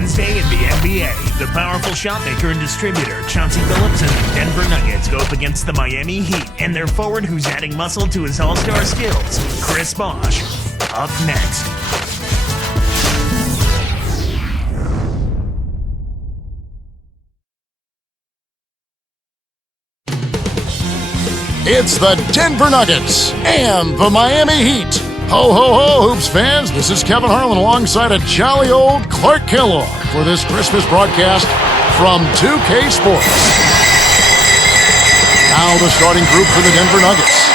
Wednesday in the NBA, the powerful shotmaker and distributor Chauncey Billups and the Denver Nuggets go up against the Miami Heat and their forward who's adding muscle to his all-star skills, Chris Bosh. Up next. It's the Denver Nuggets and the Miami Heat. Ho, ho, ho, Hoops fans. This is Kevin Harlan alongside a jolly old Clark Kellogg for this Christmas broadcast from 2K Sports. Now the starting group for the Denver Nuggets.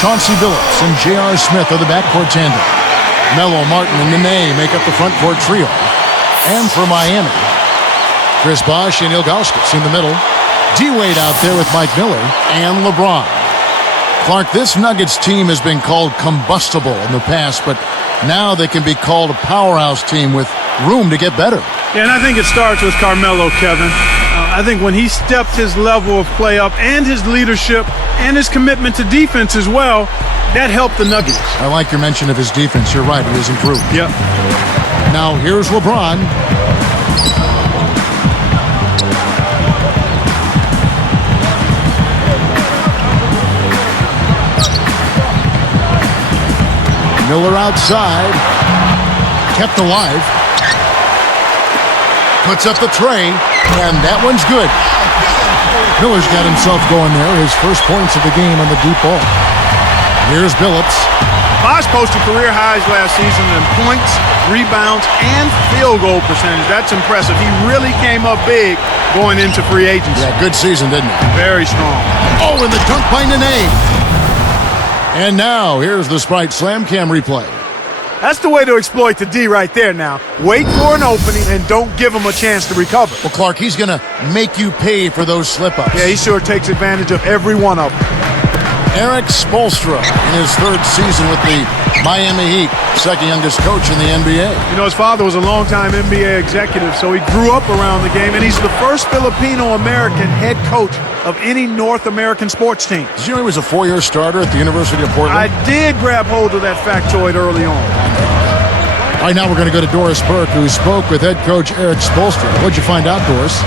Chauncey Billups and J.R. Smith are the backcourt tandem. Melo, Martin, and Nene make up the front court trio. And for Miami, Chris Bosh and Ilgauskas in the middle. DWade out there with Mike Miller and LeBron. Clark, this Nuggets team has been called combustible in the past, but now they can be called a powerhouse team with room to get better. Yeah, and I think it starts with Carmelo, Kevin. I think when he stepped his level of play up and his leadership and his commitment to defense as well, that helped the Nuggets. I like your mention of his defense. You're right, he has improved. Yep. Now here's LeBron. Miller outside, kept alive, puts up the tray, and that one's good. Miller's got himself going there, his first points of the game on the deep ball. Here's Billups. Bosh posted career highs last season in points, rebounds, and field goal percentage. That's impressive. He really came up big going into free agency. Yeah, good season, didn't he? Very strong. Oh, and the dunk by Nene. And now, here's the Sprite Slam Cam replay. That's the way to exploit the D right there now. Wait for an opening and don't give him a chance to recover. Well, Clark, he's going to make you pay for those slip-ups. Yeah, he sure takes advantage of every one of them. Eric Spoelstra in his third season with the Miami Heat, second youngest coach in the NBA. You know, his father was a longtime NBA executive, so he grew up around the game, and he's the first Filipino-American head coach of any North American sports team. Did you know he was a four-year starter at the University of Portland? I did grab hold of that factoid early on. All right, now we're going to go to Doris Burke, who spoke with head coach Eric Spoelstra. What'd you find out, Doris?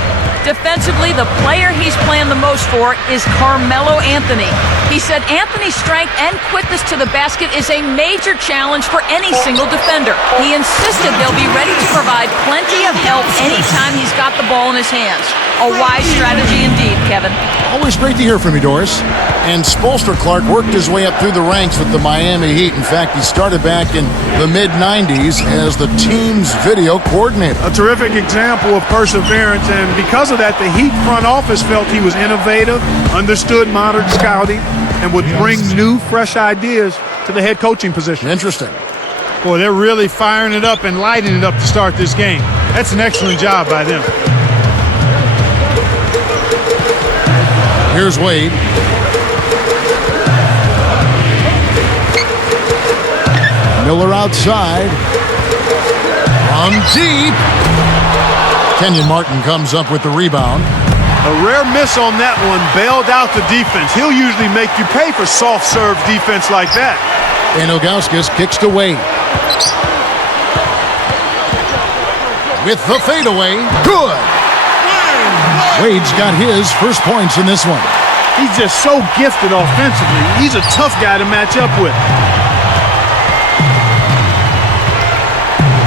Defensively, the player he's playing the most for is Carmelo Anthony. He said Anthony's strength and quickness to the basket is a major challenge for any single defender. He insisted they'll be ready to provide plenty of help anytime he's got the ball in his hands. A wise strategy indeed, Kevin. Always great to hear from you, Doris. And Spoelstra, Clark, worked his way up through the ranks with the Miami Heat. In fact, he started back in the mid-90s as the team's video coordinator. A terrific example of perseverance, and because of that, the Heat front office felt he was innovative, understood modern scouting, and would bring new, fresh ideas to the head coaching position. Interesting. Boy, they're really firing it up and lighting it up to start this game. That's an excellent job by them. Here's Wade. Miller outside. From deep. Kenyon Martin comes up with the rebound. A rare miss on that one, bailed out the defense. He'll usually make you pay for soft serve defense like that. And Ilgauskas kicks to Wade. With the fadeaway. Good. Wade's got his first points in this one. He's just so gifted offensively. He's a tough guy to match up with.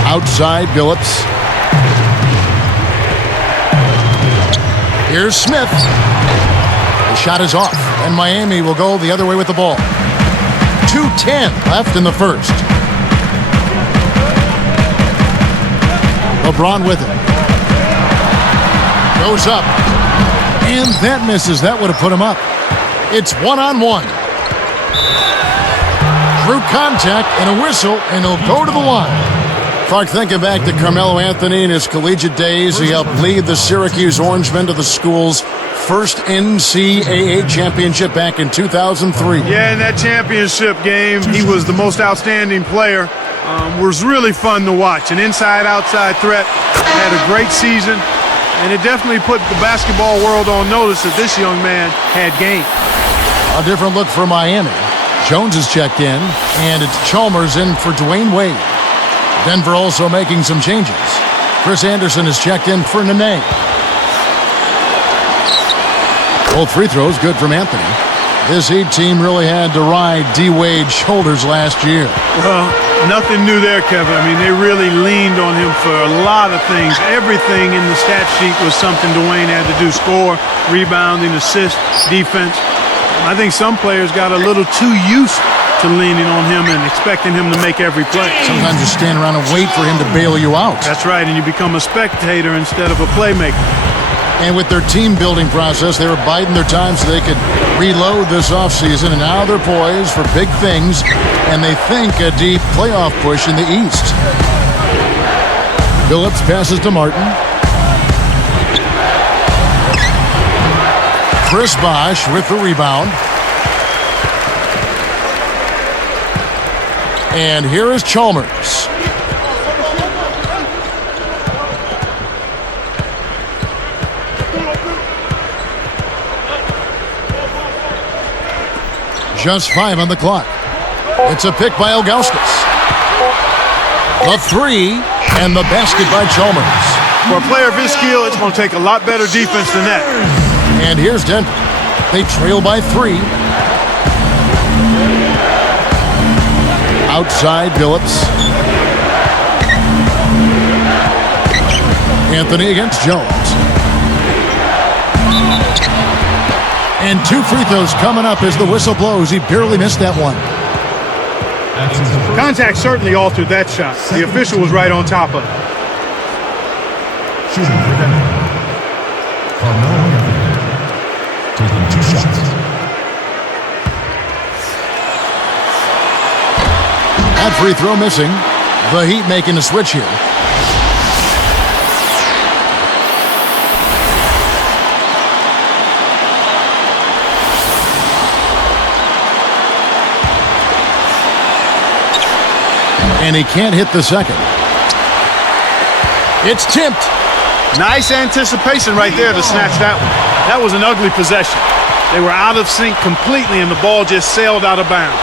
Outside, Billups. Here's Smith. The shot is off, and Miami will go the other way with the ball. 2:10 left in the first. LeBron with it. Goes up. And that misses. That would have put him up. It's one-on-one. Through contact and a whistle, and he'll go to the line. Clark, thinking back to Carmelo Anthony in his collegiate days, he helped lead the Syracuse Orangemen to the school's first NCAA championship back in 2003. Yeah, in that championship game, he was the most outstanding player. Was really fun to watch. An inside-outside threat. Had a great season. And it definitely put the basketball world on notice that this young man had game. A different look for Miami. Jones has checked in, and it's Chalmers in for DWade. Denver also making some changes. Chris Anderson is checked in for Nene. Both free throws good from Anthony. This Heat team really had to ride DWade's shoulders last year. Well, nothing new there, Kevin. I mean, they really leaned on him for a lot of things. Everything in the stat sheet was something DWade had to do: score, rebounding, assist, defense. I think some players got a little too used to leaning on him and expecting him to make every play. Sometimes you stand around and wait for him to bail you out. That's right, and you become a spectator instead of a playmaker. And with their team-building process, they were biding their time so they could reload this offseason, and now they're poised for big things, and they think a deep playoff push in the East. Phillips passes to Martin. Chris Bosh with the rebound. And here is Chalmers. Just 5 on the clock. It's a pick by Ilgauskas. The three, and the basket by Chalmers. For a player of his skill, it's going to take a lot better defense than that. And here's Denver. They trail by 3. Outside, Phillips. Anthony against Jones. And 2 free throws coming up as the whistle blows. He barely missed that one. Contact certainly altered that shot. The official was right on top of it. Shooting for Denver. Carmelo Anthony taking 2 shots. That free throw missing. The Heat making a switch here. And he can't hit the second. It's tipped. Nice anticipation right there to snatch that one. That was an ugly possession. They were out of sync completely, and the ball just sailed out of bounds.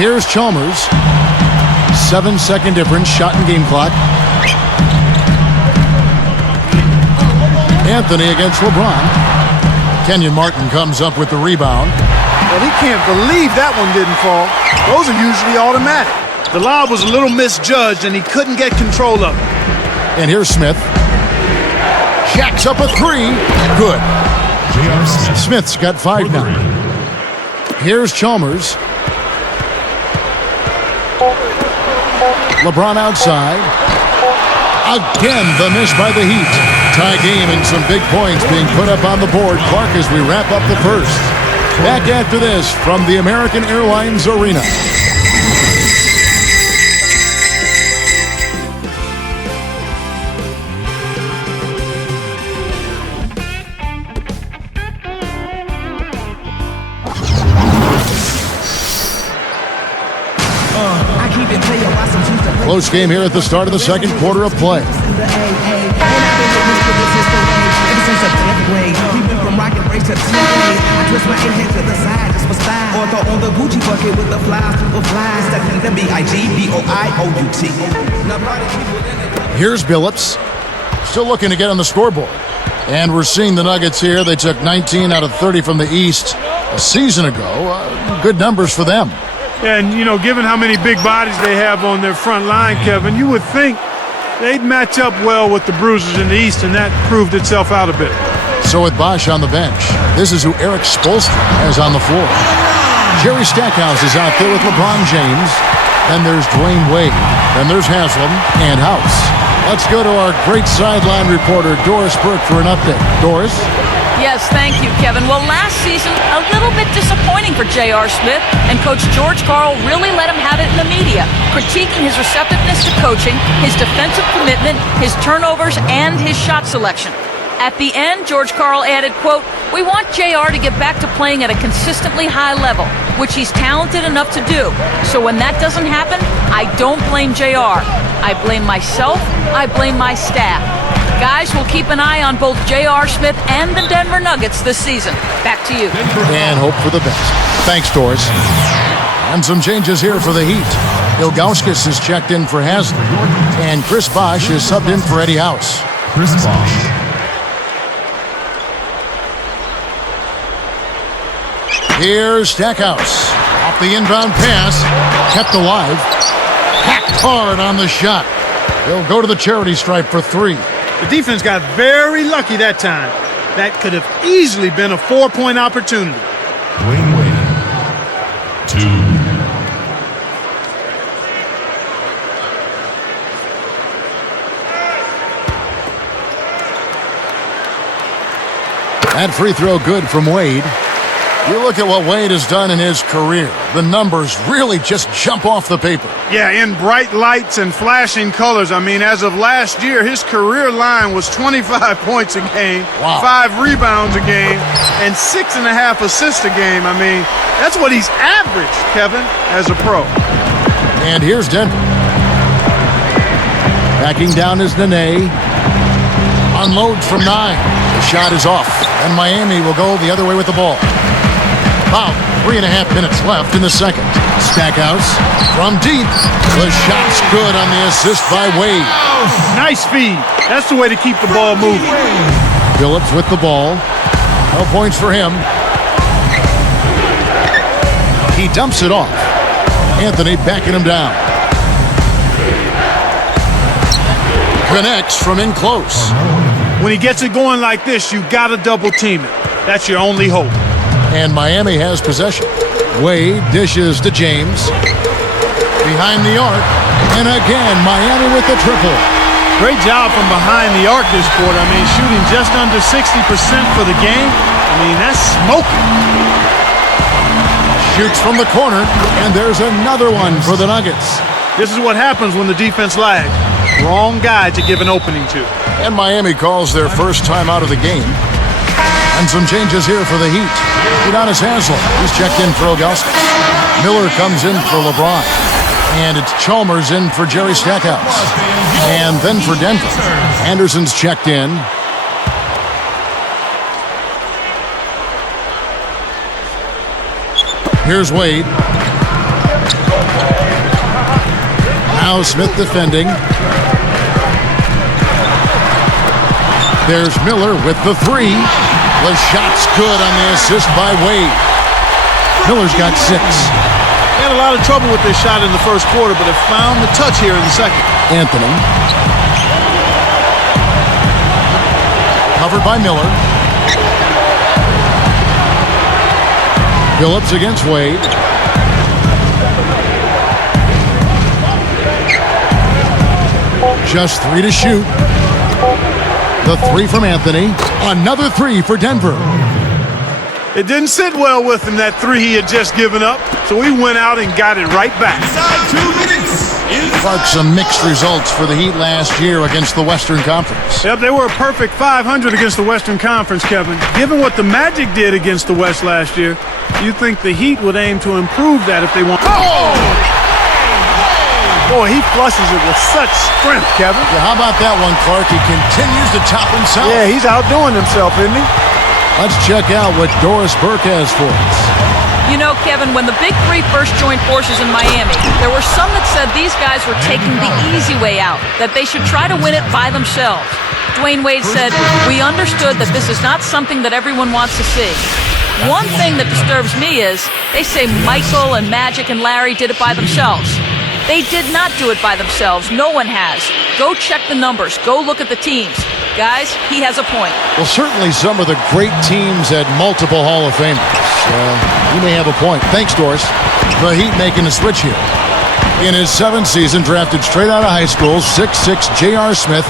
Here's Chalmers. 7-second difference, shot and game clock. Anthony against LeBron. Kenyon Martin comes up with the rebound. Well, he can't believe that one didn't fall. Those are usually automatic. The lob was a little misjudged, and he couldn't get control of it. And here's Smith. Jacks up a 3. Good. Smith's got 5 now. Here's Chalmers. LeBron outside. Again, the miss by the Heat. Tie game and some big points being put up on the board. Clark, as we wrap up the first. Back after this from the American Airlines Arena. Close game here at the start of the second quarter of play. Here's Phillips, still looking to get on the scoreboard. And we're seeing the Nuggets here. They took 19 out of 30 from the East a season ago. Good numbers for them. And, you know, given how many big bodies they have on their front line, Kevin, you would think they'd match up well with the Bruisers in the East, and that proved itself out a bit. So with Bosh on the bench, this is who Eric Spoelstra has on the floor. Jerry Stackhouse is out there with LeBron James. Then there's DWade. Then there's Haslam and House. Let's go to our great sideline reporter, Doris Burke, for an update. Doris? Yes, thank you, Kevin. Well, last season, a little bit disappointing for J.R. Smith, and Coach George Karl really let him have it in the media, critiquing his receptiveness to coaching, his defensive commitment, his turnovers, and his shot selection. At the end, George Karl added, quote, "We want JR to get back to playing at a consistently high level, which he's talented enough to do. So when that doesn't happen, I don't blame JR. I blame myself, I blame my staff." Guys, we'll keep an eye on both J.R. Smith and the Denver Nuggets this season. Back to you. And hope for the best. Thanks, Doris. And some changes here for the Heat. Ilgauskas is checked in for Haslem. And Chris Bosh is subbed in for Eddie House. Chris Bosh. Here's Stackhouse. Off the inbound pass. Kept alive. Hacked hard on the shot. He'll go to the charity stripe for 3. The defense got very lucky that time. That could have easily been a 4-point opportunity. DWade. 2. That free throw good from Wade. You look at what Wade has done in his career. The numbers really just jump off the paper. Yeah, in bright lights and flashing colors. I mean, as of last year, his career line was 25 points a game, Wow. 5 rebounds a game, and 6.5 assists a game. I mean, that's what he's averaged, Kevin, as a pro. And here's Denver. Backing down is Nene. Unloads from 9. The shot is off, and Miami will go the other way with the ball. About 3.5 minutes left in the second. Stackhouse from deep. The shot's good on the assist by Wade. Nice feed. That's the way to keep the ball moving. Phillips with the ball. No points for him. He dumps it off. Anthony backing him down. Connects from in close. When he gets it going like this, you got to double team it. That's your only hope. And Miami has possession. Wade dishes to James. Behind the arc. And again, Miami with the triple. Great job from behind the arc this quarter. I mean, shooting just under 60% for the game. I mean, that's smoking. Shoots from the corner. And there's another one for the Nuggets. This is what happens when the defense lags. Wrong guy to give an opening to. And Miami calls their first time out of the game. And some changes here for the Heat. Udonis Haslem, he's checked in for Ilgauskas. Miller comes in for LeBron. And it's Chalmers in for Jerry Stackhouse. And then for Denver, Anderson's checked in. Here's Wade. Now Smith defending. There's Miller with the 3. The shot's good on the assist by Wade. Miller's got 6. He had a lot of trouble with this shot in the first quarter, but have found the touch here in the second. Anthony. Covered by Miller. Phillips against Wade. Just 3 to shoot. The 3 from Anthony. Another 3 for Denver. It didn't sit well with him, that 3 he had just given up, so he went out and got it right back. Clark, some mixed results for the Heat last year against the Western Conference. Yep, they were a perfect 500 against the Western Conference, Kevin. Given what the Magic did against the West last year, you'd think the Heat would aim to improve that if they want. Oh! Boy, he flushes it with such strength, Kevin. Yeah, how about that one, Clark? He continues to top himself. Yeah, he's outdoing himself, isn't he? Let's check out what Doris Burke has for us. You know, Kevin, when the Big Three first joined forces in Miami, there were some that said these guys were taking the easy way out, that they should try to win it by themselves. DWade said, "We understood that this is not something that everyone wants to see." One thing that disturbs me is they say Michael and Magic and Larry did it by themselves. They did not do it by themselves. No one has. Go check the numbers. Go look at the teams. Guys, he has a point. Well, certainly some of the great teams had multiple Hall of Famers. You may have a point. Thanks, Doris. The Heat making a switch here. In his 7th season, drafted straight out of high school, 6'6", J.R. Smith.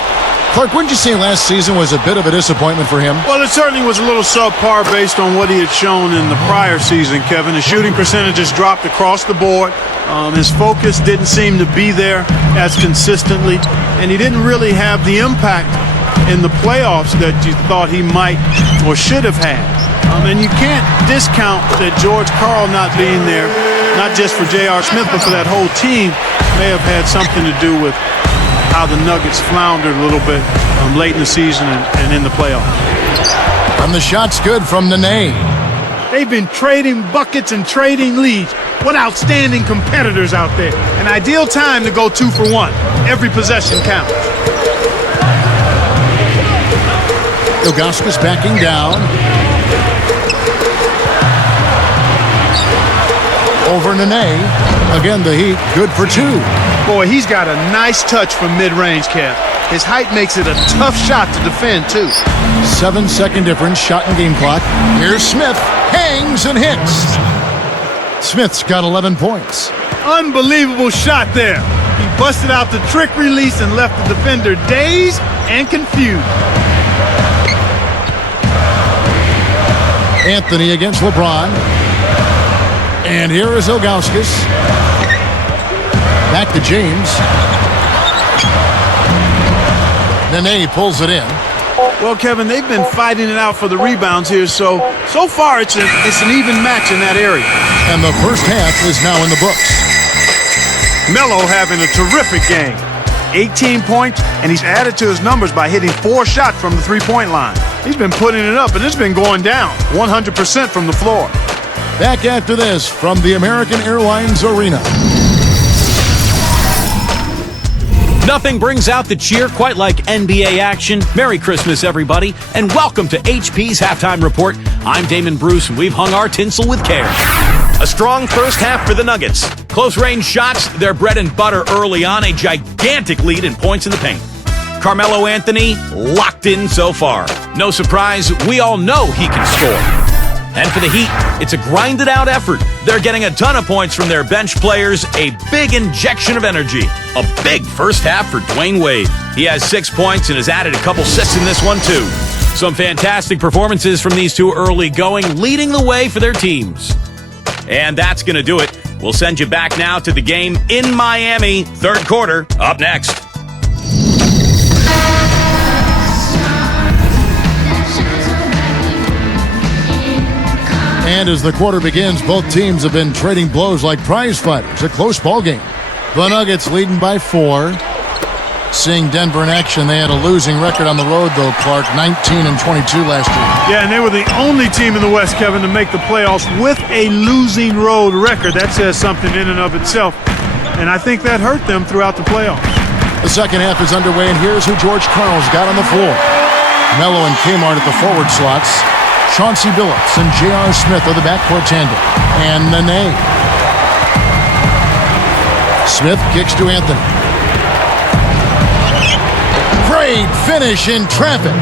Clark, wouldn't you say last season was a bit of a disappointment for him? Well, it certainly was a little subpar based on what he had shown in the prior season, Kevin. His shooting percentages dropped across the board. His focus didn't seem to be there as consistently, and he didn't really have the impact in the playoffs that you thought he might or should have had. And you can't discount that George Karl not being there, not just for J.R. Smith, but for that whole team, may have had something to do with how the Nuggets floundered a little bit late in the season and in the playoffs. And the shot's good from Nene. They've been trading buckets and trading leads. What outstanding competitors out there. An ideal time to go 2 for 1. Every possession counts. Ilgauskas backing down. Over Nene. Again, the Heat, good for 2. Boy, he's got a nice touch from mid-range, Kev. His height makes it a tough shot to defend, too. 7-second difference, shot and game clock. Here's Smith, hangs and hits. Smith's got 11 points. Unbelievable shot there. He busted out the trick release and left the defender dazed and confused. Anthony against LeBron. And here is Ilgauskas. Back to James. Nene pulls it in. Well, Kevin, they've been fighting it out for the rebounds here, so far it's an even match in that area. And the first half is now in the books. Melo having a terrific game. 18 points, and he's added to his numbers by hitting 4 shots from the three-point line. He's been putting it up, and it's been going down 100% from the floor. Back after this from the American Airlines Arena. Nothing brings out the cheer quite like NBA action. Merry Christmas, everybody, and welcome to HP's Halftime Report. I'm Damon Bruce, and we've hung our tinsel with care. A strong first half for the Nuggets. Close-range shots, their bread and butter early on, a gigantic lead in points in the paint. Carmelo Anthony, locked in so far. No surprise, we all know he can score. And for the Heat, it's a grinded-out effort. They're getting a ton of points from their bench players, a big injection of energy. A big first half for DWade. He has 6 points and has added a couple assists in this one, too. Some fantastic performances from these two early going, leading the way for their teams. And that's going to do it. We'll send you back now to the game in Miami, third quarter, up next. And as the quarter begins, both teams have been trading blows like prize fighters. A close ball game. The Nuggets leading by 4. Seeing Denver in action, they had a losing record on the road, though, Clark, 19-22 last year. Yeah, and they were the only team in the West, Kevin, to make the playoffs with a losing road record. That says something in and of itself, and I think that hurt them throughout the playoffs. The second half is underway, and here's who George Karl's got on the floor. Melo and Kmart at the forward slots. Chauncey Billups and J.R. Smith are the backcourt tandem. And Nene. Smith kicks to Anthony. Great finish in traffic.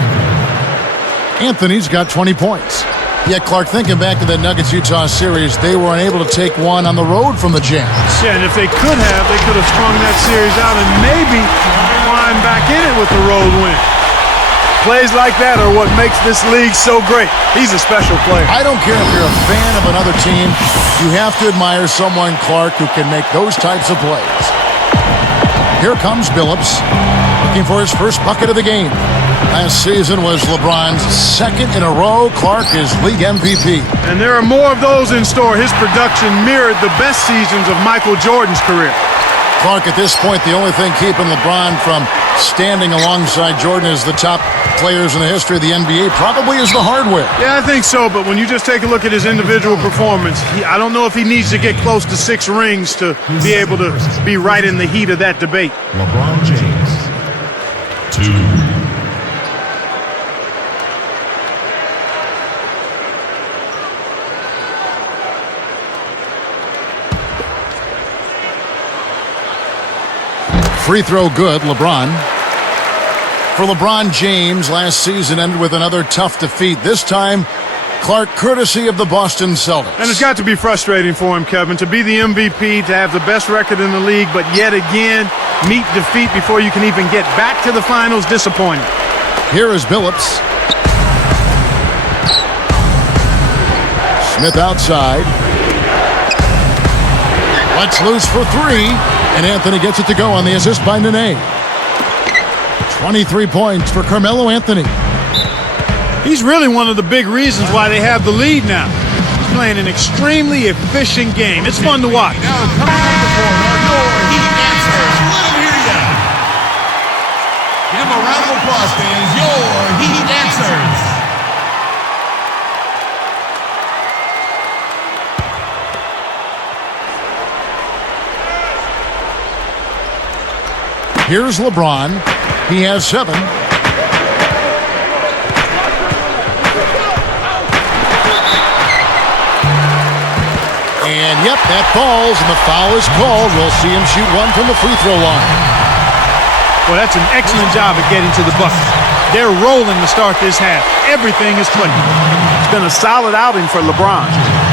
Anthony's got 20 points. Yet, Clark, thinking back to the Nuggets-Utah series, they were unable to take one on the road from the Jazz. Yeah, and if they could have strung that series out and maybe climbed back in it with the road win. Plays like that are what makes this league so great. He's a special player. I don't care if you're a fan of another team. You have to admire someone, Clark, who can make those types of plays. Here comes Billups, looking for his first bucket of the game. Last season was LeBron's second in a row. Clark is league MVP. And there are more of those in store. His production mirrored the best seasons of Michael Jordan's career. Clark, at this point, the only thing keeping LeBron from standing alongside Jordan as the top players in the history of the NBA probably is the hardware. Yeah, I think so, but when you just take a look at his individual performance, I don't know if he needs to get close to 6 rings to be able to be right in the heat of that debate. LeBron James, 2. Free throw good, LeBron. For LeBron James, last season ended with another tough defeat. This time, Clark, courtesy of the Boston Celtics. And it's got to be frustrating for him, Kevin, to be the MVP, to have the best record in the league, but yet again, meet defeat before you can even get back to the finals. Disappointing. Here is Billups. Smith outside. Lets loose for 3. And Anthony gets it to go on the assist by Nene. 23 points for Carmelo Anthony. He's really one of the big reasons why they have the lead now. He's playing an extremely efficient game. It's fun to watch. Now coming up the floor are your Heat answers. Let him hear ya. Give him a round of applause, fans. Your Heat answers. Here's LeBron. He has 7. And yep, that falls, and the foul is called. We'll see him shoot one from the free throw line. Well, that's an excellent job at getting to the bucket. They're rolling to start this half. Everything is clicking. It's been a solid outing for LeBron.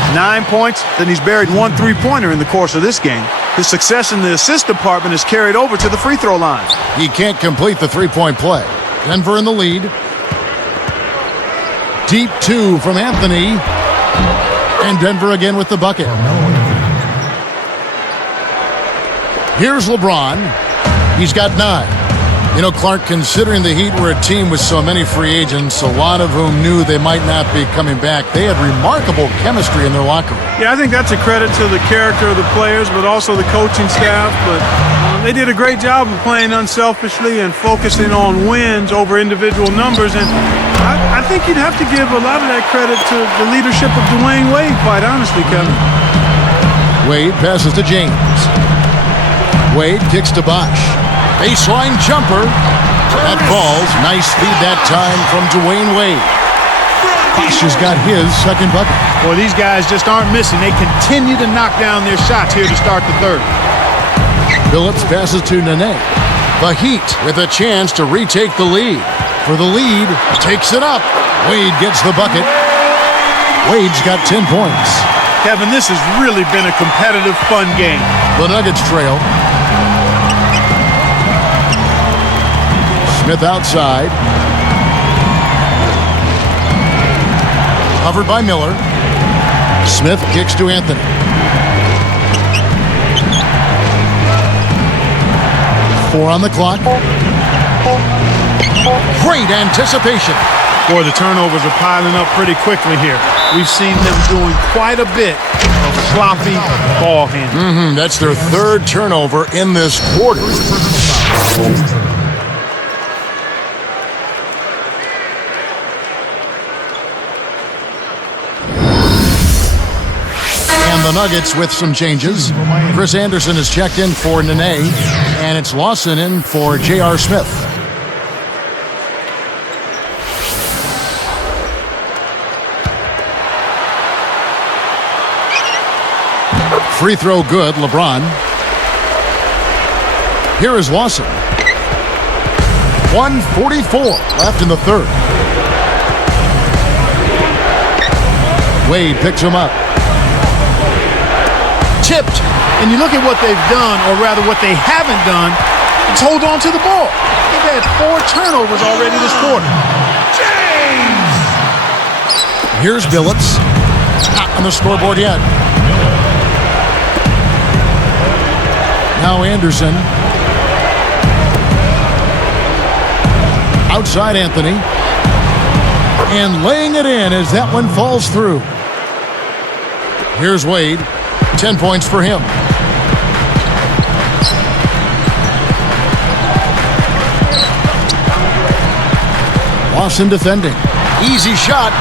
9 points, then he's buried 1 3-pointer in the course of this game. His success in the assist department is carried over to the free throw line. He can't complete the three-point play. Denver in the lead. Deep 2 from Anthony. And Denver again with the bucket. Here's LeBron. He's got 9. You know, Clark, considering the Heat were a team with so many free agents, a lot of whom knew they might not be coming back, they had remarkable chemistry in their locker room. Yeah, I think that's a credit to the character of the players, but also the coaching staff. But they did a great job of playing unselfishly and focusing on wins over individual numbers. And I think you'd have to give a lot of that credit to the leadership of DWade, quite honestly, Kevin. Wade passes to James. Wade kicks to Bosh. Baseline jumper. That falls. Nice feed that time from Wade. Bosh has got his second bucket. Boy, these guys just aren't missing. They continue to knock down their shots here to start the third. Phillips passes to Nene. The Heat with a chance to retake the lead. For the lead, takes it up. Wade gets the bucket. Wade's got 10 points. Kevin, this has really been a competitive, fun game. The Nuggets trail. Smith outside. Covered by Miller. Smith kicks to Anthony. Four on the clock. Great anticipation. Boy, the turnovers are piling up pretty quickly here. We've seen them doing quite a bit of sloppy ball handling. That's their third turnover in this quarter. And the Nuggets with some changes. Chris Anderson is checked in for Nene, and it's Lawson in for J.R. Smith. Free throw good, LeBron. Here is Lawson. 1:44 left in the third. Wade picks him up. Tipped. And you look at what they've done, or rather what they haven't done, it's hold on to the ball. They've had 4 turnovers already this quarter. James! Here's Billups. Not on the scoreboard yet. Now Anderson. Outside Anthony. And laying it in as that one falls through. Here's Wade. 10 points for him. Lawson defending. Easy shot.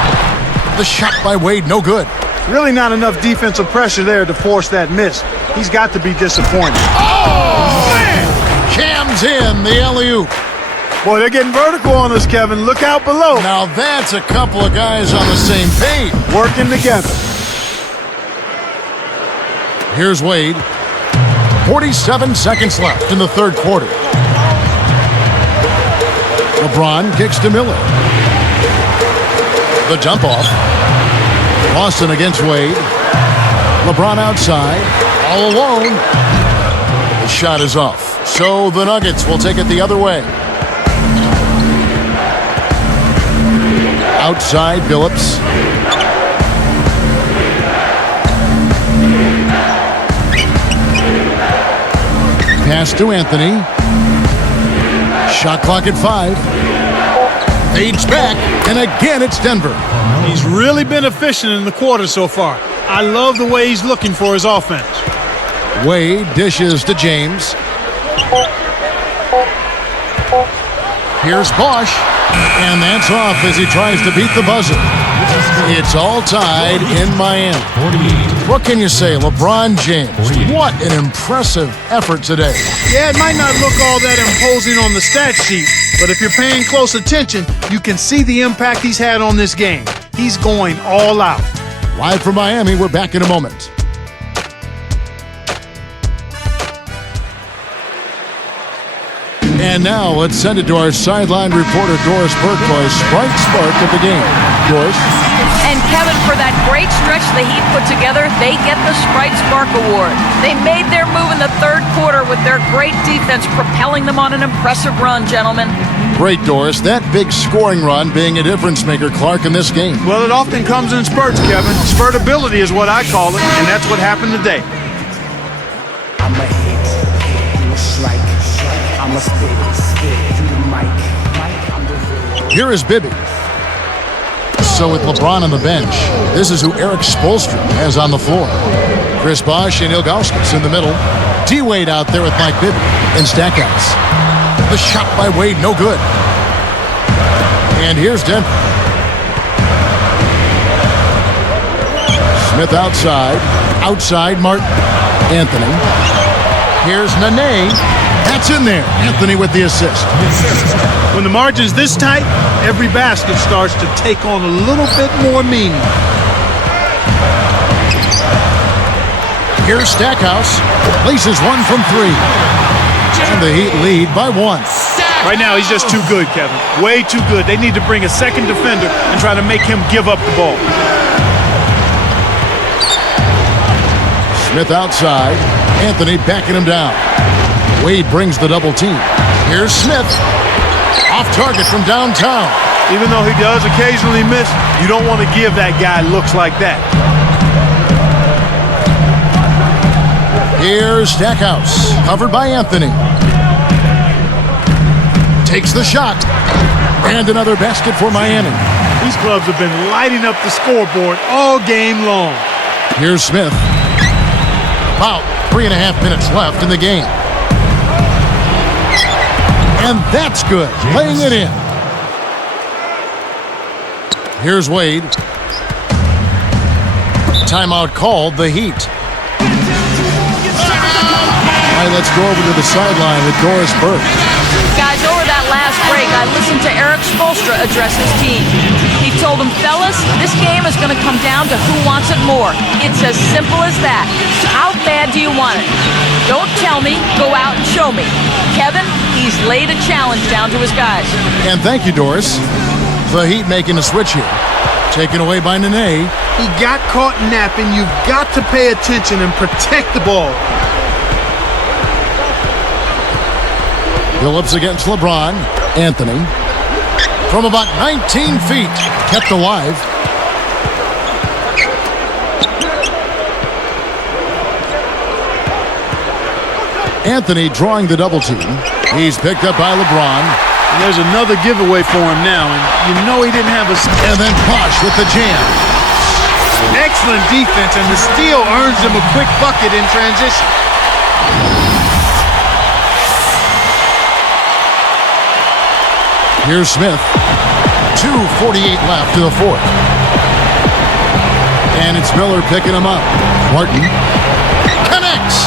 The shot by Wade, no good. Really not enough defensive pressure there to force that miss. He's got to be disappointed. Oh, man! Jams in the alley-oop. Boy, they're getting vertical on us, Kevin. Look out below. Now that's a couple of guys on the same page. Working together. Here's Wade. 47 seconds left in the third quarter. LeBron kicks to Miller. The dump off. Lawson against Wade. LeBron outside. All alone. The shot is off. So the Nuggets will take it the other way. Outside Billups. Pass to Anthony. Shot clock at 5. Fades back, and again it's Denver. He's really been efficient in the quarter so far. I love the way he's looking for his offense. Wade dishes to James. Here's Bosh, and that's off as he tries to beat the buzzer. It's all tied in Miami. What can you say, LeBron James? What an impressive effort today. Yeah, it might not look all that imposing on the stat sheet, but if you're paying close attention, you can see the impact he's had on this game. He's going all out. Live from Miami, we're back in a moment. And now let's send it to our sideline reporter, Doris Burke, for a Sprite Spark of the game. Doris? And Kevin, for that great stretch the Heat put together, they get the Sprite Spark Award. They made their move in the third quarter with their great defense propelling them on an impressive run, gentlemen. Great, Doris. That big scoring run being a difference maker, Clark, in this game. Well, it often comes in spurts, Kevin. Spurtability is what I call it, and that's what happened today. I'm a hit, you a strike. I'm a spit through the mic. I'm the real. Here is Bibby. So with LeBron on the bench, this is who Eric Spoelstra has on the floor. Chris Bosh and Ilgauskas in the middle. DWade out there with Mike Bibby and Stackhouse. The shot by Wade, no good. And here's Denver. Smith outside. Outside, Martin. Anthony. Here's Nene. That's in there. Anthony with the assist. When the margin's this tight, every basket starts to take on a little bit more meaning. Here's Stackhouse. Places one from three. And the Heat lead by one. Right now, he's just too good, Kevin. Way too good. They need to bring a second defender and try to make him give up the ball. Smith outside. Anthony backing him down. Wade brings the double team. Here's Smith. Off target from downtown. Even though he does occasionally miss, you don't want to give that guy looks like that. Here's Stackhouse. Covered by Anthony. Takes the shot. And another basket for Miami. These clubs have been lighting up the scoreboard all game long. Here's Smith. About 3.5 minutes left in the game. And that's good. Laying it in. Here's Wade. Timeout called, the Heat. All right, let's go over to the sideline with Doris Burke. Guys, over that last break, I listened to Eric Spoelstra address his team. He told them, fellas, this game is going to come down to who wants it more. It's as simple as that. How bad do you want it? Don't tell me, go out and show me. Kevin, he's laid a challenge down to his guys. And thank you, Doris. The Heat making a switch here. Taken away by Nene. He got caught napping. You've got to pay attention and protect the ball. Phillips against LeBron. Anthony. From about 19 feet. Kept alive. Anthony drawing the double team. He's picked up by LeBron. And there's another giveaway for him now. And you know he didn't have a... And then Bosh with the jam. Excellent defense, and the steal earns him a quick bucket in transition. Here's Smith. 2:48 left to the fourth. And it's Miller picking him up. Martin connects.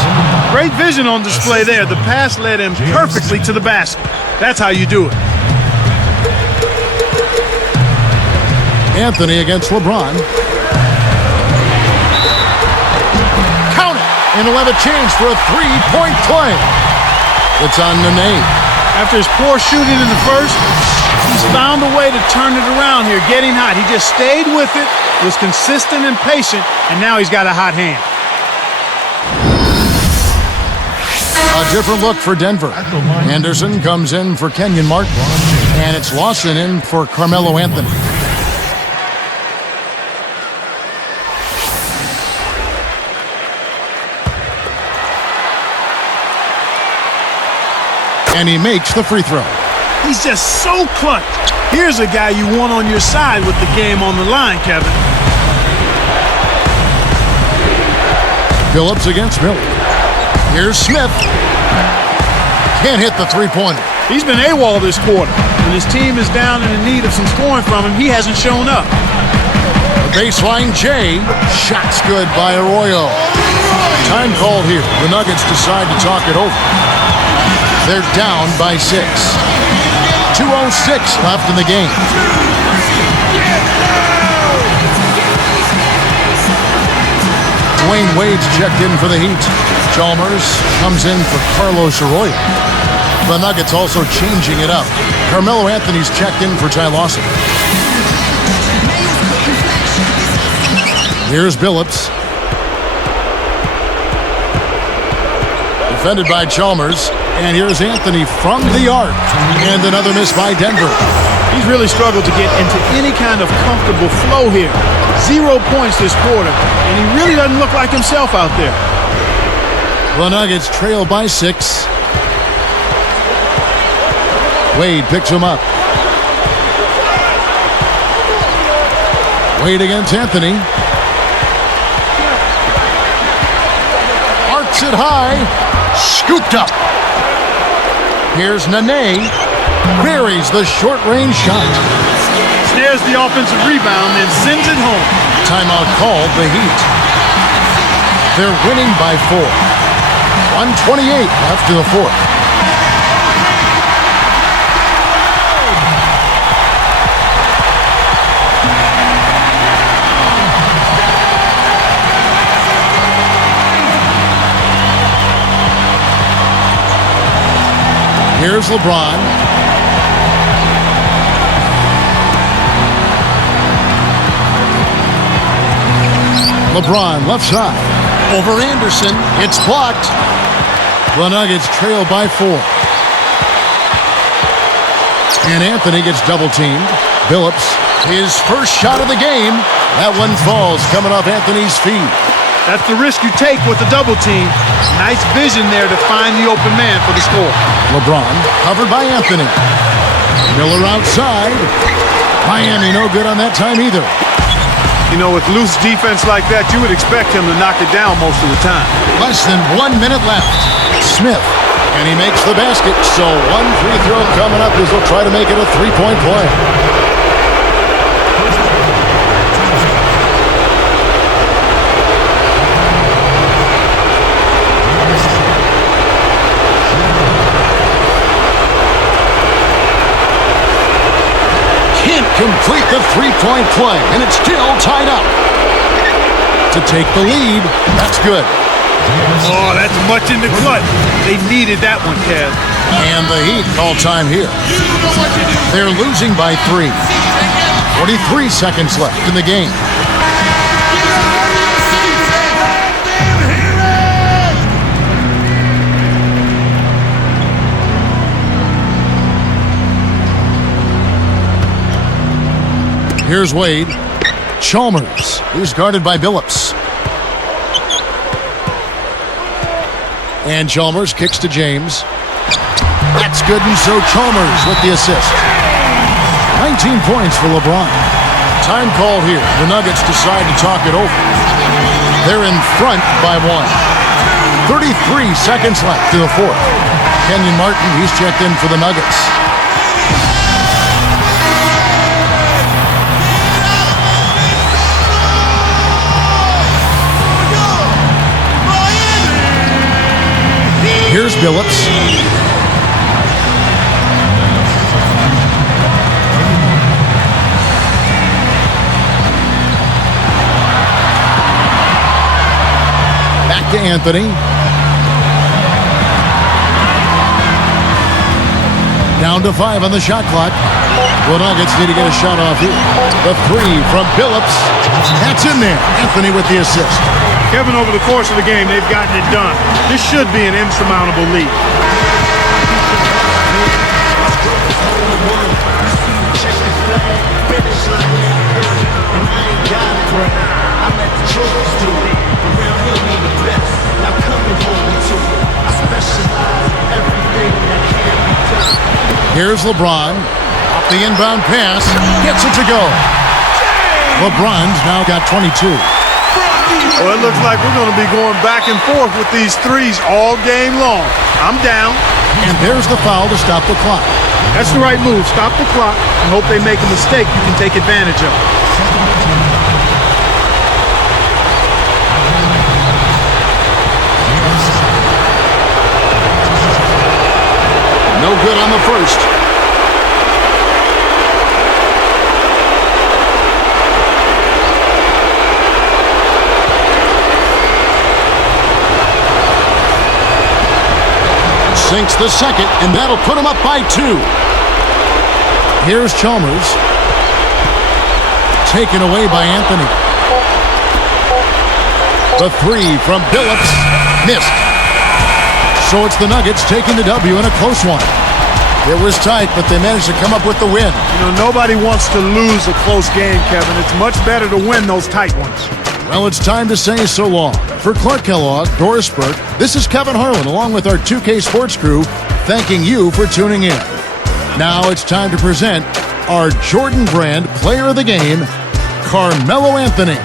Great vision on display there. The pass led him perfectly to the basket. That's how you do it. Anthony against LeBron. Count it. And he'll have a chance for a three-point play. It's on Nene. After his poor shooting in the first, he's found a way to turn it around here, getting hot. He just stayed with it, was consistent and patient, and now he's got a hot hand. A different look for Denver. Anderson comes in for Kenyon Martin, and it's Lawson in for Carmelo Anthony. And he makes the free throw. He's just so clutch. Here's a guy you want on your side with the game on the line, Kevin. Phillips against Miller. Here's Smith. Can't hit the three-pointer. He's been AWOL this quarter. When his team is down and in need of some scoring from him, he hasn't shown up. Baseline J. Shot's good by Arroyo. Time called here. The Nuggets decide to talk it over. They're down by 6. 2:06 left in the game. DWade's checked in for the Heat. Chalmers comes in for Carlos Arroyo. The Nuggets also changing it up. Carmelo Anthony's checked in for Ty Lawson. Here's Billups. Defended by Chalmers. And here's Anthony from the arc. And another miss by Denver. He's really struggled to get into any kind of comfortable flow here. 0 points this quarter, and he really doesn't look like himself out there. The Nuggets trail by 6. Wade picks him up. Wade against Anthony. Arcs it high. Scooped up. Here's Nene. Buries the short-range shot. Snares the offensive rebound and sends it home. Timeout called the Heat. They're winning by 4. 1:28 left in the fourth. Here's LeBron. LeBron left side. Over Anderson. It's blocked. The Nuggets trail by 4. And Anthony gets double teamed. Billups, his first shot of the game. That one falls coming off Anthony's feet. That's the risk you take with the double team. Nice vision there to find the open man for the score. LeBron covered by Anthony. Miller outside. Miami no good on that time either. You know, with loose defense like that, you would expect him to knock it down most of the time. Less than 1 minute left. Smith. And he makes the basket. So one free throw coming up as they'll try to make it a three-point play. Complete the three-point play, and it's still tied up. To take the lead, that's good. Oh, that's much in the clutch. They needed that one, Kev. And the Heat call time here. They're losing by 3. 43 seconds left in the game. Here's Wade. Chalmers, who's guarded by Billups. And Chalmers kicks to James. That's good, and so Chalmers with the assist. 19 points for LeBron. Time called here. The Nuggets decide to talk it over. They're in front by 1. 33 seconds left to the fourth. Kenyon Martin, he's checked in for the Nuggets. Here's Billups. Back to Anthony. Down to 5 on the shot clock. The Nuggets need to get a shot off here. The 3 from Billups. That's in there. Anthony with the assist. Kevin, over the course of the game, they've gotten it done. This should be an insurmountable lead. Here's LeBron. Off the inbound pass. Gets it to go. LeBron's now got 22. Well, it looks like we're going to be going back and forth with these threes all game long. I'm down. And there's the foul to stop the clock. That's the right move. Stop the clock and hope they make a mistake you can take advantage of. No good on the first. Sinks the second, and that'll put him up by 2. Here's Chalmers. Taken away by Anthony. The 3 from Billups. Missed. So it's the Nuggets taking the W in a close one. It was tight, but they managed to come up with the win. You know, nobody wants to lose a close game, Kevin. It's much better to win those tight ones. Well, it's time to say so long. For Clark Kellogg, Doris Burke, this is Kevin Harlan along with our 2K Sports crew, thanking you for tuning in. Now it's time to present our Jordan Brand Player of the Game, Carmelo Anthony.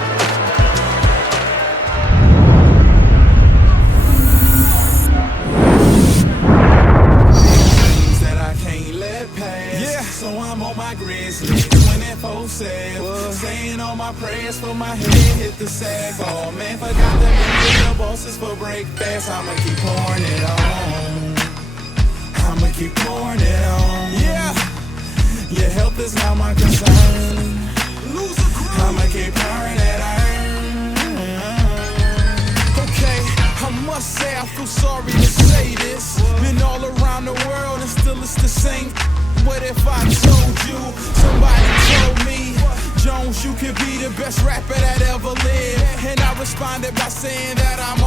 Saying all my prayers for my head hit the sack. Oh man, forgot to make the bosses for break fast. I'ma keep pouring it on. I'ma keep pouring it on. Yeah, your health is not my concern. I'ma keep pouring it on. Okay, I must say I feel sorry to say this. Been all around the world and still it's the same. What if I told you, somebody told me, Jones, you could be the best rapper that ever lived? And I responded by saying that I'm